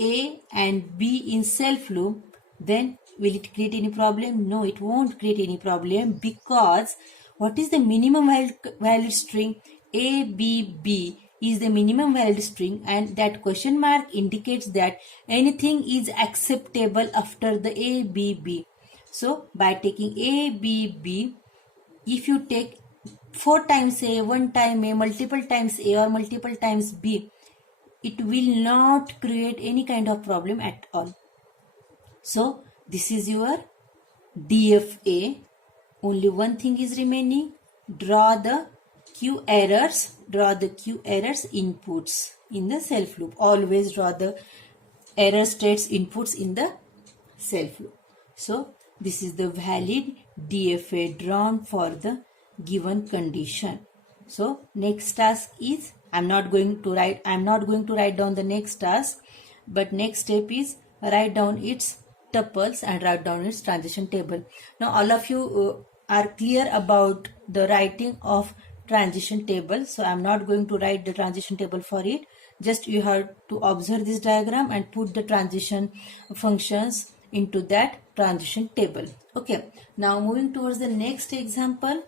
A and B in self loop, then will it create any problem? No, it won't create any problem, because what is the minimum valid string? A, B, B is the minimum valid string, and that question mark indicates that anything is acceptable after the A, B, B. So by taking A, B, B, if you take 4 times A, 1 time A, multiple times A or multiple times B, it will not create any kind of problem at all. So this is your DFA. Only one thing is remaining. Draw the Q errors inputs in the self loop. Always draw the error states inputs in the self loop. So this is the valid DFA drawn for the given condition. So next task is, I'm not going to write down the next task, but next step is write down its tuples and write down its transition table. Now all of you are clear about the writing of transition table, so I'm not going to write the transition table for it. Just you have to observe this diagram and put the transition functions into that transition table. Okay, now moving towards the next example.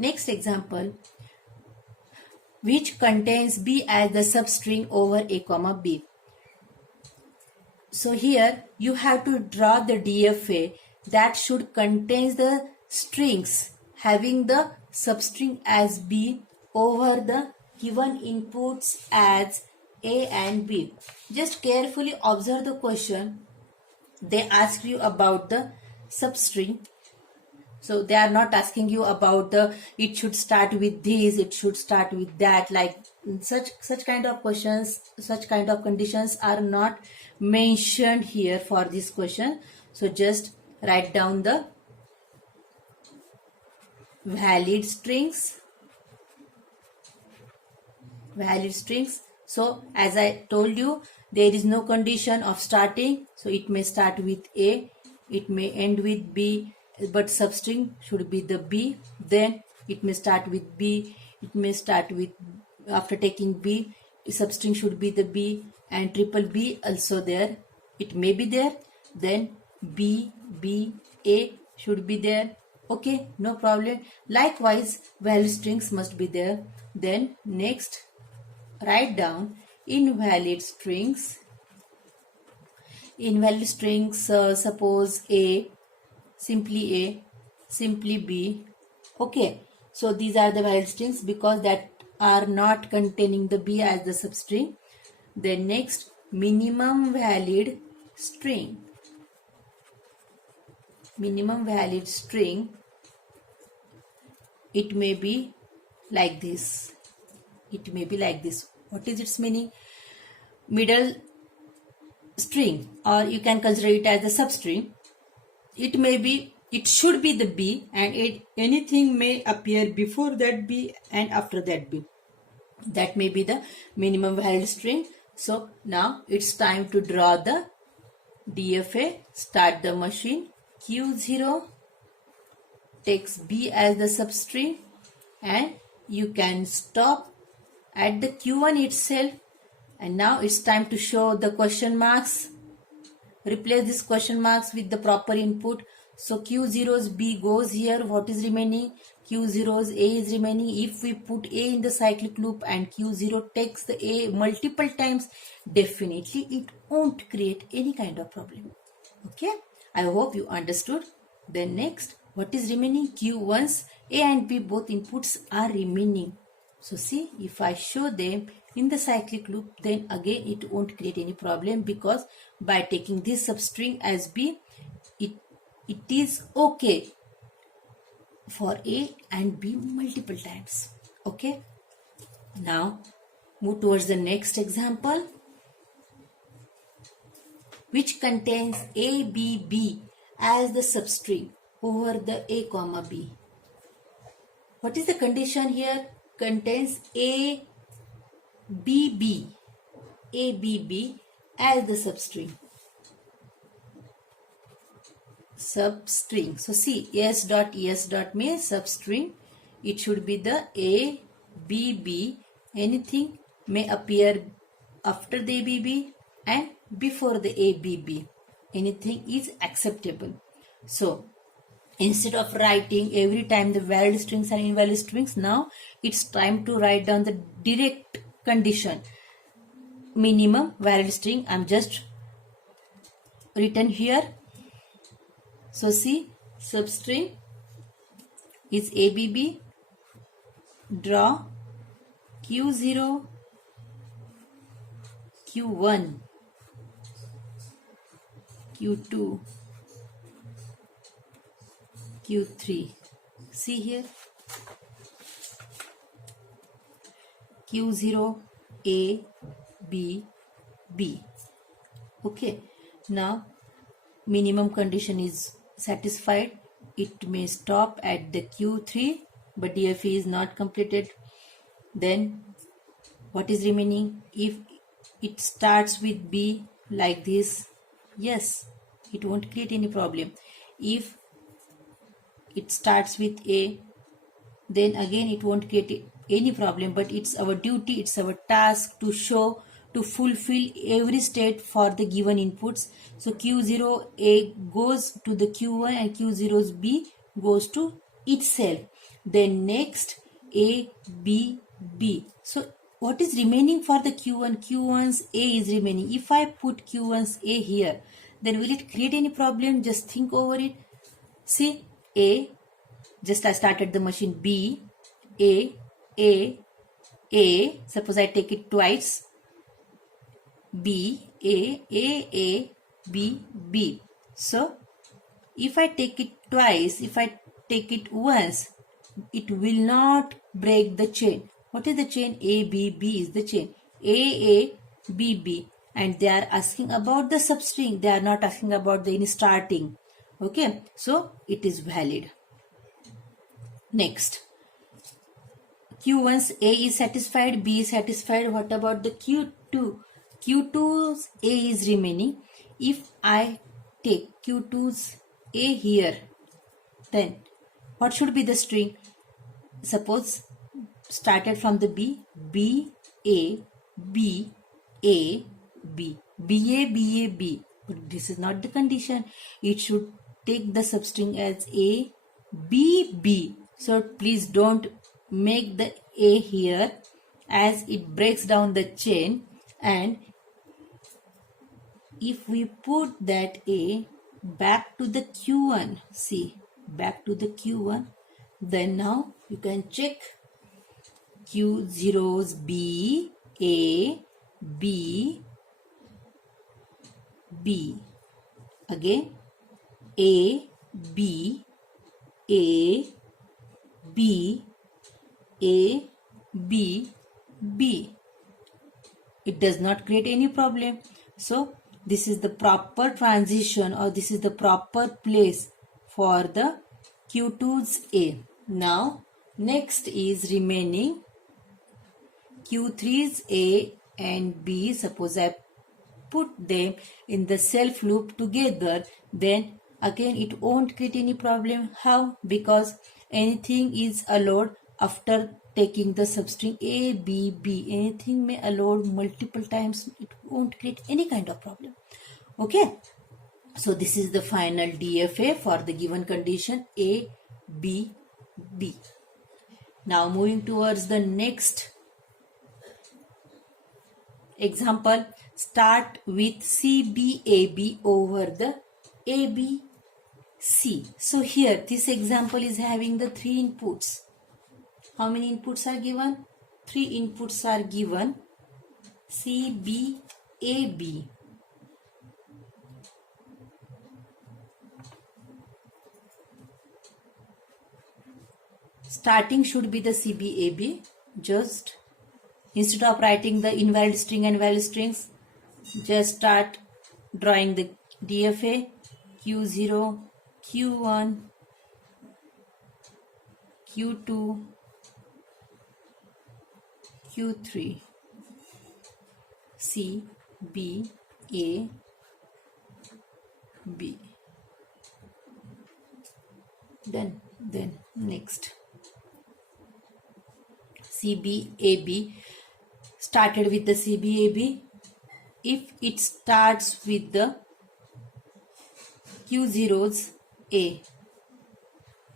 Next example, which contains B as the substring over A comma B. So here you have to draw the DFA that should contain the strings having the substring as B over the given inputs as A and B. Just carefully observe the question. They ask you about the substring. So they are not asking you about the it should start with this, it should start with that, like such kind of questions, such kind of conditions are not mentioned here for this question. So just write down the valid strings. So as I told you, there is no condition of starting, so it may start with A, it may end with B, but substring should be the B. Then it may start with B, it may start with, after taking B, substring should be the B, and triple B also there, it may be there. Then B, B, A should be there. Okay, no problem. Likewise, valid strings must be there. Then next, write down invalid strings. Suppose A, simply B. Okay, so these are the valid strings because that are not containing the B as the substring. Then next, minimum valid string. It may be like this. What is its meaning? Middle string, or you can consider it as the substring. It should be the B, and anything may appear before that B and after that B. That may be the minimum valid string. So now it's time to draw the DFA. Start the machine. Q0 takes B as the substring, and you can stop at the Q1 itself. And now it's time to show the question marks. Replace these question marks with the proper input. So Q0's B goes here. What is remaining? Q0's A is remaining. If we put A in the cyclic loop and Q0 takes the A multiple times, definitely it won't create any kind of problem. Okay, I hope you understood. Then next, what is remaining? Q1's A and B both inputs are remaining. So see, if I show them in the cyclic loop, then again it won't create any problem, because by taking this substring as B, it is okay for A and B multiple times. Okay, Now move towards the next example, which contains A, B, B as the substring over the A comma B. What is the condition here? Contains A, B, B, A, B, B as the substring. Substring. So see, S dot means substring. It should be the A, B, B. Anything may appear after the ABB and before the ABB. Anything is acceptable. So instead of writing every time the valid strings and invalid strings, now it's time to write down the direct condition. Minimum valid string I'm just written here. So see, substring is ABB. Draw Q0, Q1, Q2, Q3. See here, Q0, A, B, B. Okay, now minimum condition is satisfied. It may stop at the Q3, but DFE is not completed. Then what is remaining? If it starts with B like this, yes, it won't create any problem. If it starts with A, then again it won't create any problem, but it's our duty, it's our task to show, to fulfill every state for the given inputs. So Q0A goes to the Q1 and Q0B goes to itself. Then next A, B, B. So what is remaining for the Q1? Q1's A is remaining. If I put Q1's A here, then will it create any problem? Just think over it. See, A, just I started the machine. B, A, A, A. Suppose I take it twice. B, A, B, B. So if I take it twice, if I take it once, it will not break the chain. What is the chain? A, B, B is the chain. A, B, B. And they are asking about the substring. They are not asking about the starting. Okay. So it is valid. Next. Q1's A is satisfied, B is satisfied. What about the Q2? Q2's A is remaining. If I take Q2's A here, then what should be the string? Suppose started from the B, B, A, B, A, B, B, A, B, A, B. But this is not the condition. It should take the substring as A, B, B. So please don't make the A here, as it breaks down the chain. And if we put that A back to the Q1, see, back to the Q1, then now you can check Q0's B, A, B, B. Again A, B, A, B, A, B, B. It does not create any problem. So this is the proper transition, or this is the proper place for the Q2's A. Now next is remaining Q3's A and B. Suppose I put them in the self loop together, then again it won't create any problem. How? Because anything is allowed after taking the substring A, B, B. Anything may allowed multiple times. It won't create any kind of problem. Okay. So this is the final DFA for the given condition A, B, B. Now moving towards the next example. Start with CBAB over the ABC. So here this example is having the 3 inputs. How many inputs are given? 3 inputs are given. CBAB. Starting should be the CBAB. Just instead of writing the invalid string and valid strings, just start drawing the DFA, Q0, Q1, Q2, Q3, C, B, A, B. Done. Then next, CBAB. Started with the CBAB. If it starts with the Q0's A,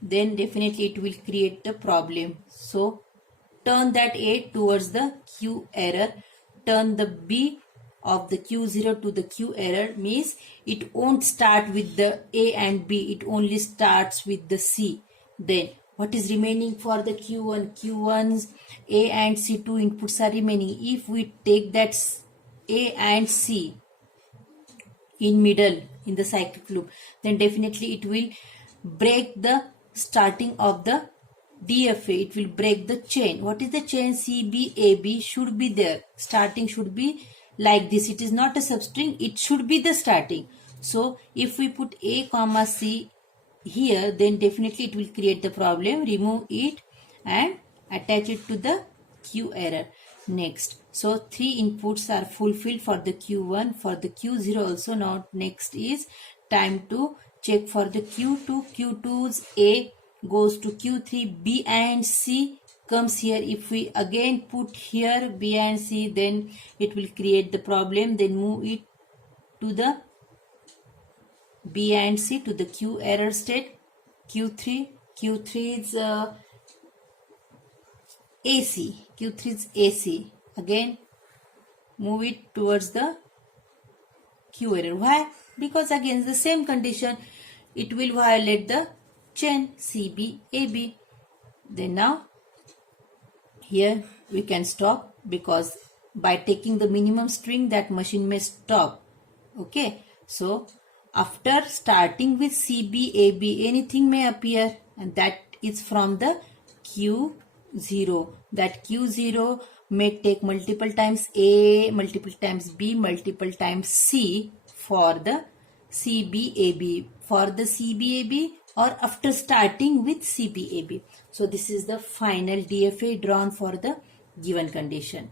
then definitely it will create the problem. So turn that A towards the Q error. Turn the B of the Q0 to the Q error, means it won't start with the A and B, it only starts with the C. Then what is remaining for the Q1? Q1's A and C two inputs are remaining. If we take that A and C in middle in the cyclic loop, then definitely it will break the starting of the DFA. It will break the chain. What is the chain? CBAB should be there. Starting should be like this. It is not a substring. It should be the starting. So if we put A comma C here, then definitely it will create the problem. Remove it and attach it to the Q error. Next, so 3 inputs are fulfilled for the Q1. For the Q0 also. Now next is time to check for the Q2. Q2's A goes to Q3. B and C comes here. If we again put here B and C, then it will create the problem. Then move it to the B and C to the Q error state. Q3 is AC. Q3 is AC. Again move it towards the Q error. Why? Because again the same condition, it will violate the chain CBAB. Then now here we can stop, because by taking the minimum string that machine may stop. Okay, so after starting with CBAB, anything may appear, and that is from the Q0. That Q0 may take multiple times A, multiple times B, multiple times C for the CBAB. For the CBAB or after starting with CBAB. So this is the final DFA drawn for the given condition.